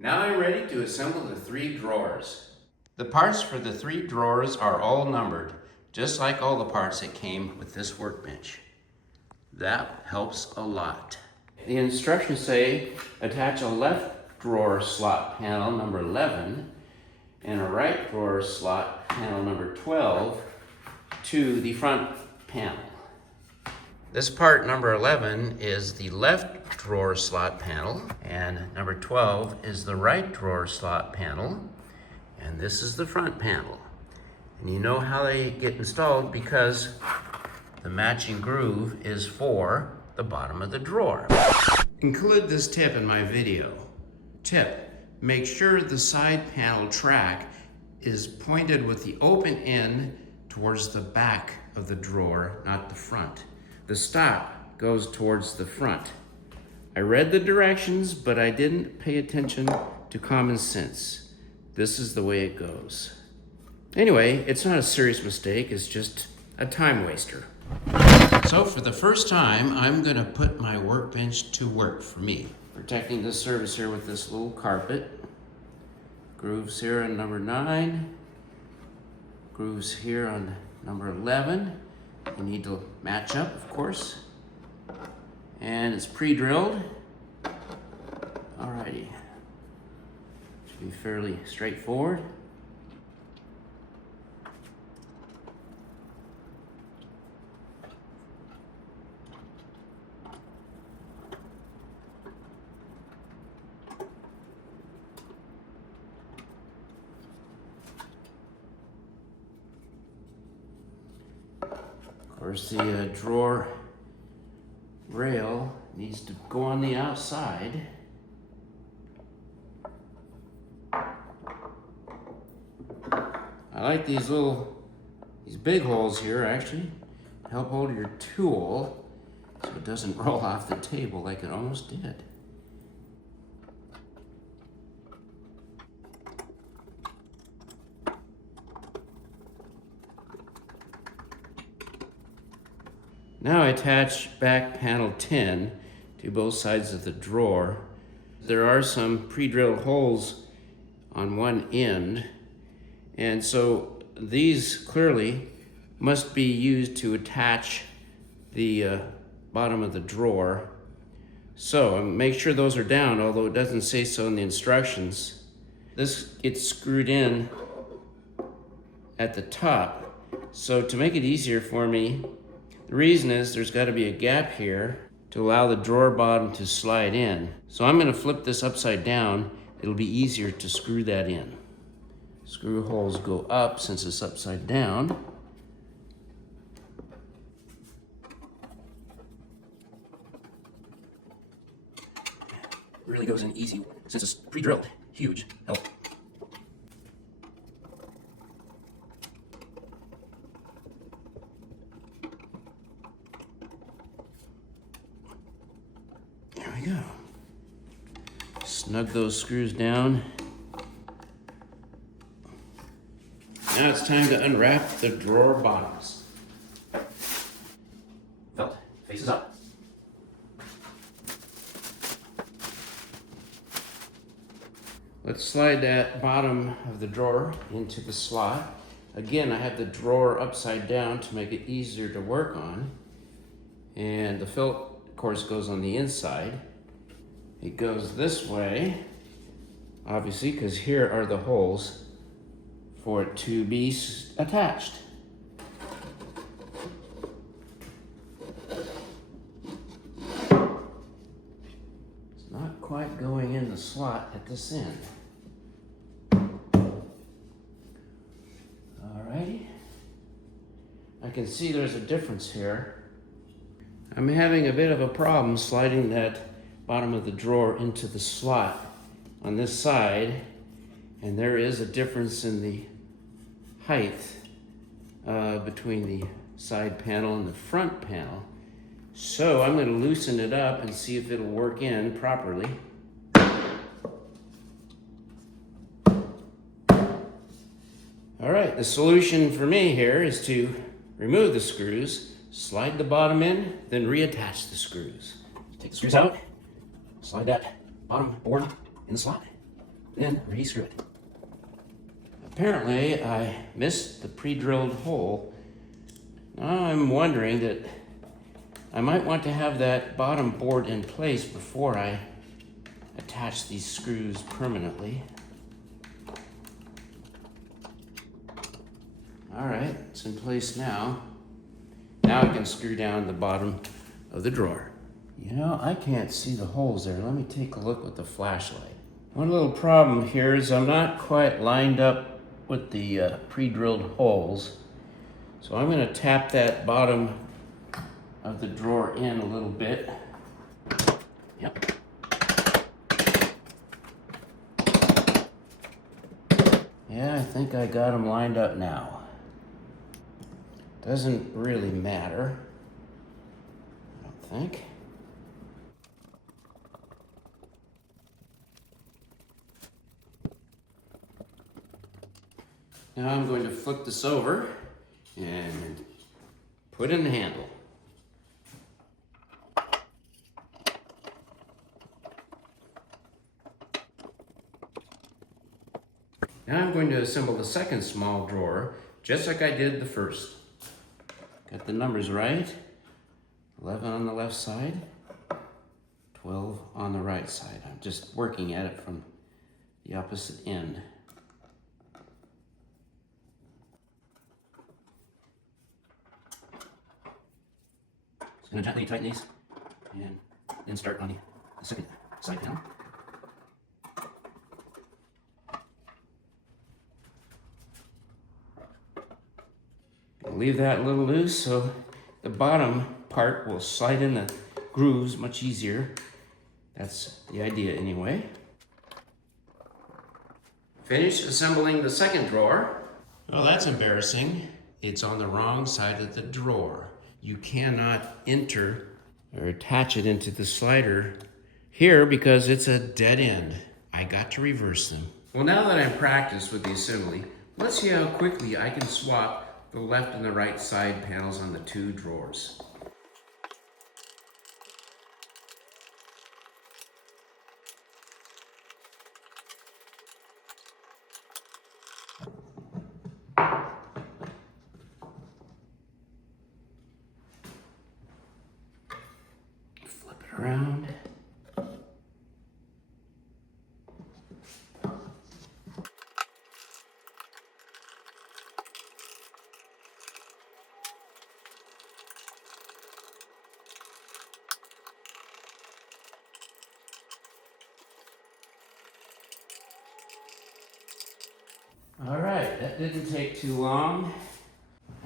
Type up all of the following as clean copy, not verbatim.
Now I'm ready to assemble the 3 drawers. The parts for the 3 drawers are all numbered, just like all the parts that came with this workbench. That helps a lot. The instructions say attach a left drawer slot panel number 11 and a right drawer slot panel number 12 to the front panel. This part number 11 is the left drawer slot panel, and number 12 is the right drawer slot panel, and this is the front panel. And you know how they get installed because the matching groove is for the bottom of the drawer. Include this tip in my video. Tip: make sure the side panel track is pointed with the open end towards the back of the drawer, not the front. The stop goes towards the front. I read the directions, but I didn't pay attention to common sense. This is the way it goes. Anyway, it's not a serious mistake, it's just a time waster. So for the first time, I'm gonna put my workbench to work for me. Protecting this surface here with this little carpet. Grooves here on number 9. Grooves here on number 11. You need to match up, of course. And it's pre-drilled. Alrighty. Should be fairly straightforward. Of course, the drawer rail needs to go on the outside. I like these big holes here actually to help hold your tool so it doesn't roll off the table like it almost did. Now I attach back panel 10 to both sides of the drawer. There are some pre-drilled holes on one end, and so these clearly must be used to attach the bottom of the drawer. So make sure those are down, although it doesn't say so in the instructions. This gets screwed in at the top. So to make it easier for me, the reason is there's got to be a gap here to allow the drawer bottom to slide in. So I'm going to flip this upside down. It'll be easier to screw that in. Screw holes go up since it's upside down. Really goes in easy since it's pre-drilled. Huge help. There we go. Snug those screws down. Now it's time to unwrap the drawer bottoms. Felt faces up. Let's slide that bottom of the drawer into the slot. Again, I have the drawer upside down to make it easier to work on. And the felt, of course, goes on the inside. It goes this way, obviously, because here are the holes for it to be attached. It's not quite going in the slot at this end. Alrighty. I can see there's a difference here. I'm having a bit of a problem sliding that bottom of the drawer into the slot on this side, and there is a difference in the height between the side panel and the front panel. So I'm going to loosen it up and see if it'll work in properly. All right, the solution for me here is to remove the screws, slide the bottom in, then reattach the screws. Take the screws out, slide that bottom board in the slot, then re-screw it. Apparently, I missed the pre-drilled hole. Now I'm wondering that I might want to have that bottom board in place before I attach these screws permanently. All right, it's in place now. Now I can screw down the bottom of the drawer. You know, I can't see the holes there. Let me take a look with the flashlight. One little problem here is I'm not quite lined up with the pre-drilled holes. So I'm going to tap that bottom of the drawer in a little bit. Yep. Yeah, I think I got them lined up now. Doesn't really matter, I don't think. Now I'm going to flip this over and put in the handle. Now I'm going to assemble the second small drawer, just like I did the first. Got the numbers right. 11 on the left side, 12 on the right side. I'm just working at it from the opposite end. Just going to gently tighten these and then start on the second side panel. Leave that a little loose so the bottom part will slide in the grooves much easier. That's the idea anyway. Finish assembling the second drawer. Well, that's embarrassing. It's on the wrong side of the drawer. You cannot enter or attach it into the slider here because it's a dead end. I got to reverse them. Well, now that I'm practiced with the assembly, let's see how quickly I can swap the left and the right side panels on the two drawers. Flip it around. All right, that didn't take too long.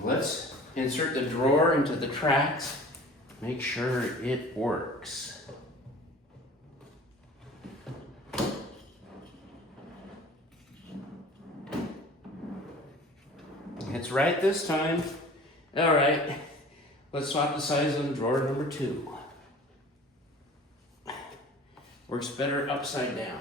Let's insert the drawer into the tracks. Make sure it works. It's right this time. All right, let's swap the size of drawer number 2. Works better upside down.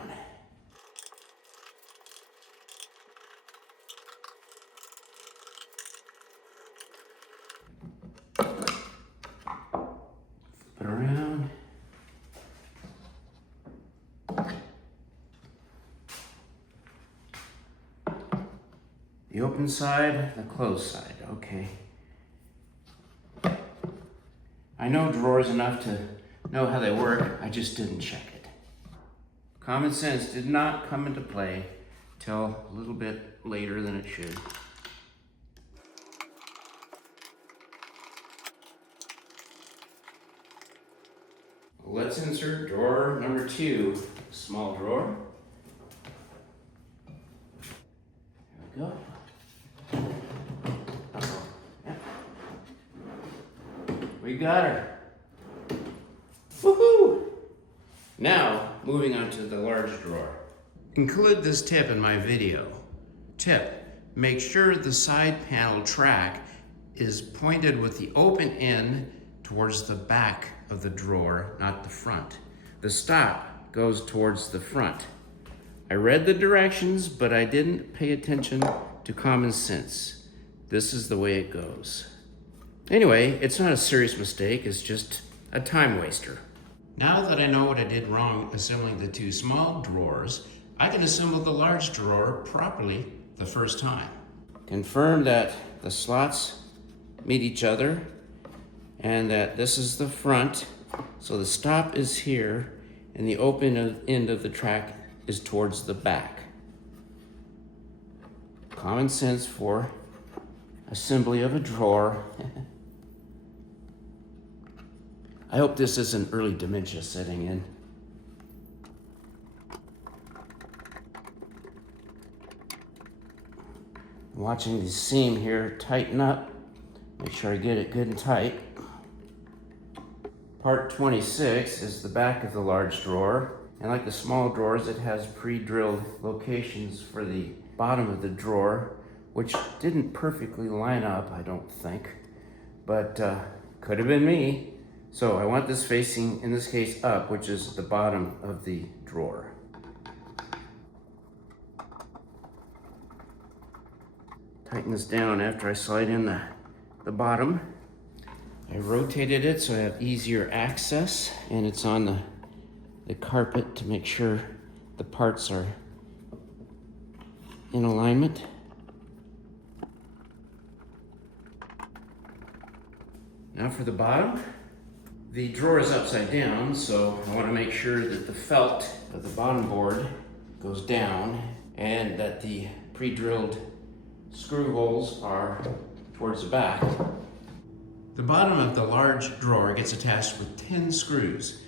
Flip it around. The open side, the closed side, okay. I know drawers enough to know how they work, I just didn't check it. Common sense did not come into play till a little bit later than it should. Let's insert drawer number 2, small drawer. There we go. Yep. We got her. Woohoo! Now, moving on to the large drawer. Include this tip in my video. Tip, make sure the side panel track is pointed with the open end towards the back of the drawer, not the front. The stop goes towards the front. I read the directions, but I didn't pay attention to common sense. This is the way it goes. Anyway, it's not a serious mistake, it's just a time waster. Now that I know what I did wrong assembling the 2 small drawers, I can assemble the large drawer properly the first time. Confirm that the slots meet each other and that this is the front, so the stop is here and the open end of the track is towards the back. Common sense for assembly of a drawer. I hope this isn't early dementia setting in. Watching the seam here tighten up. Make sure I get it good and tight. Part 26 is the back of the large drawer. And like the small drawers, it has pre-drilled locations for the bottom of the drawer, which didn't perfectly line up, I don't think, but could have been me. So I want this facing, in this case, up, which is the bottom of the drawer. Tighten this down after I slide in the bottom. I rotated it so I have easier access, and it's on the carpet to make sure the parts are in alignment. Now for the bottom. The drawer is upside down, so I want to make sure that the felt of the bottom board goes down and that the pre-drilled screw holes are towards the back. The bottom of the large drawer gets attached with 10 screws.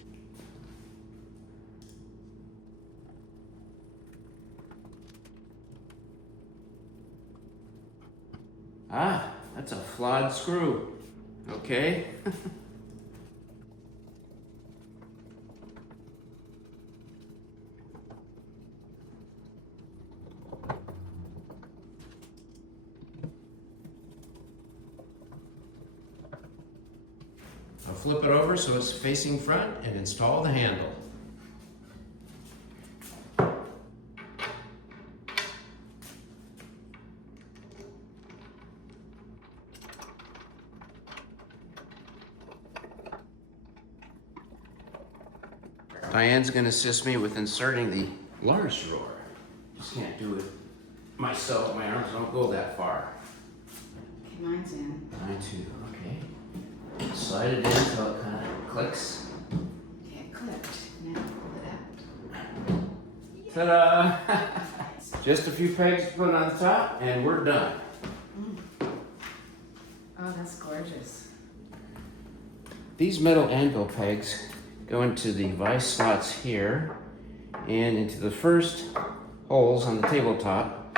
Ah, that's a flawed screw. Okay. I'll flip it over so it's facing front and install the handle. Diane's going to assist me with inserting the large drawer. Just can't do it myself. My arms don't go that far. Okay, mine's in. Mine too. Okay. Slide it in until it kind of clicks. Okay, it clicked. Now pull it out. Ta-da! Just a few pegs to put on the top, and we're done. Oh, that's gorgeous. These metal anvil pegs go into the vise slots here and into the first holes on the tabletop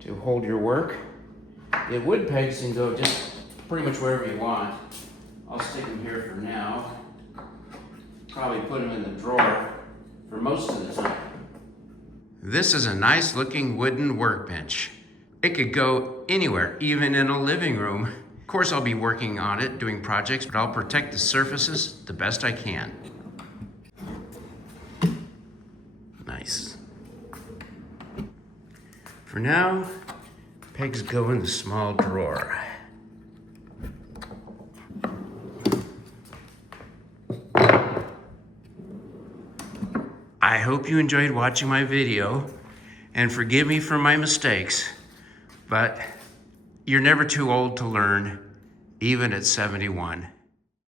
to hold your work. The wood pegs can go just pretty much wherever you want. I'll stick them here for now. Probably put them in the drawer for most of the time. This is a nice looking wooden workbench. It could go anywhere, even in a living room. Of course, I'll be working on it, doing projects, but I'll protect the surfaces the best I can. Nice. For now, pegs go in the small drawer. I hope you enjoyed watching my video, and forgive me for my mistakes, but you're never too old to learn, even at 71.